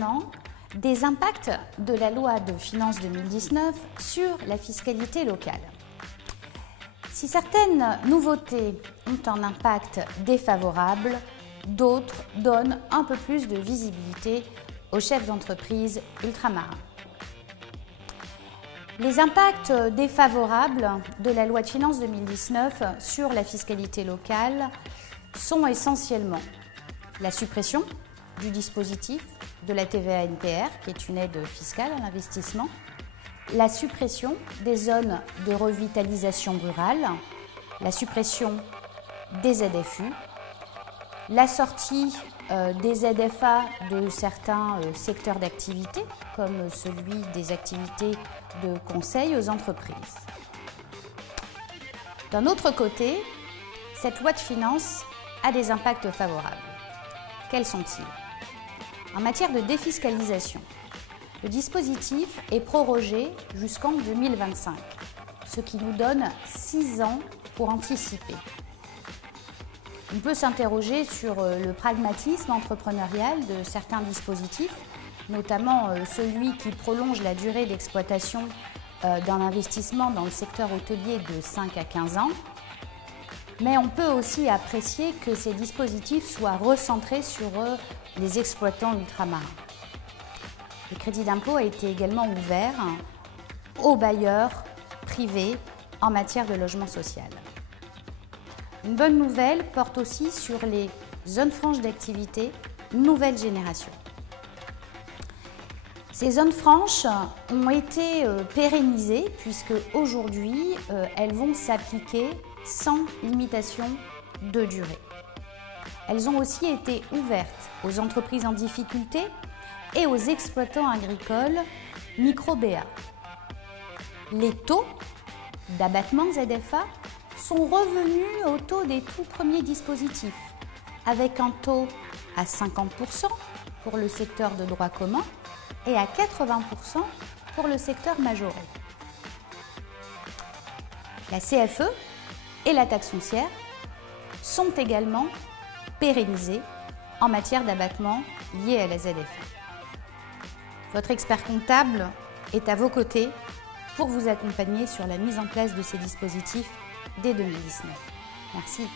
maintenant des impacts de la loi de finances 2019 sur la fiscalité locale. Si certaines nouveautés ont un impact défavorable, d'autres donnent un peu plus de visibilité aux chefs d'entreprise ultramarins. Les impacts défavorables de la loi de finances 2019 sur la fiscalité locale sont essentiellement la suppression du dispositif de la TVA NPR, qui est une aide fiscale à l'investissement, la suppression des zones de revitalisation rurale, la suppression des ZFU, la sortie des ZFA de certains secteurs d'activité, comme celui des activités de conseil aux entreprises. D'un autre côté, cette loi de finances a des impacts favorables. Quels sont-ils ? En matière de défiscalisation, le dispositif est prorogé jusqu'en 2025, ce qui nous donne 6 ans pour anticiper. On peut s'interroger sur le pragmatisme entrepreneurial de certains dispositifs, notamment celui qui prolonge la durée d'exploitation d'un investissement dans le secteur hôtelier de 5 à 15 ans. Mais on peut aussi apprécier que ces dispositifs soient recentrés sur les exploitants ultramarins. Le crédit d'impôt a été également ouvert aux bailleurs privés en matière de logement social. Une bonne nouvelle porte aussi sur les zones franches d'activité nouvelle génération. Ces zones franches ont été pérennisées puisque aujourd'hui elles vont s'appliquer sans limitation de durée. Elles ont aussi été ouvertes aux entreprises en difficulté et aux exploitants agricoles micro-BA. Les taux d'abattement ZFA sont revenus au taux des tout premiers dispositifs, avec un taux à 50% pour le secteur de droit commun et à 80% pour le secteur majoré. La CFE et la taxe foncière sont également pérennisées en matière d'abattement lié à la ZFA. Votre expert comptable est à vos côtés pour vous accompagner sur la mise en place de ces dispositifs dès 2019. Merci.